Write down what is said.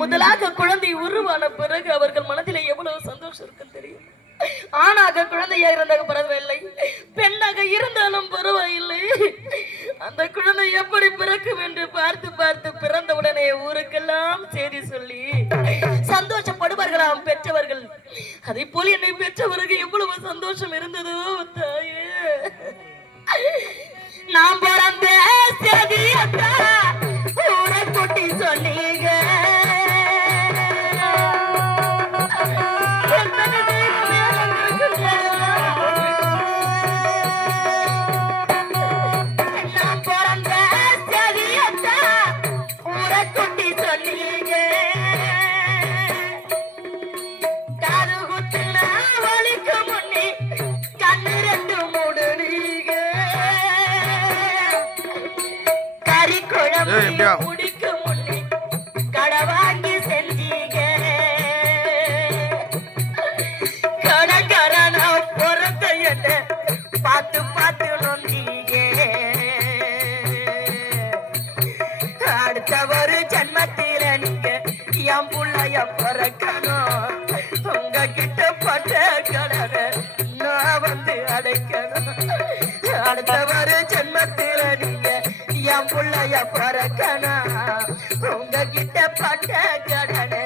முதலாக குழந்தை உருவான பிறகு அவர்கள் மனதிலே எவ்வளவு சந்தோஷம் இருக்கு தெரியும். ஆணாக குழந்தையா இருந்தாங்க பரவாயில்லை, பெண்ணாக இருந்தாலும் பரவாயில்லை. அந்த குழந்தை எப்படி பிறக்கும் என்று பார்த்து பார்த்து பிறந்தவுடனே ஊருக்கெல்லாம் செய்தி சொல்லி சந்தோஷப்படுவார்களாம் பெற்றவர்கள். அதை போல் என்னை பெற்றவருக்கு எவ்வளவு சந்தோஷம் இருந்ததோ தாயே. நாம் பிறந்த செய்தியத்தா ஊரை கொட்டி சொன்னீங்க. குடிக்கு முன்னே கடவாங்கி செஞ்சீங்க. கடற்கரன பொறந்த என்ன பார்த்து பார்த்து நொந்தீங்க. அடுத்த ஒரு ஜன்மத்தில நீங்க என் புள்ளைய பிறக்கணும். உங்க கிட்ட பட்ட கடனை நான் வந்து அடைக்கணும். அடுத்த ஒரு ஜன்மத்தில நீங்க என் புள்ளைய பிறக்கணும். உங்க கிட்ட பட்ட கடனை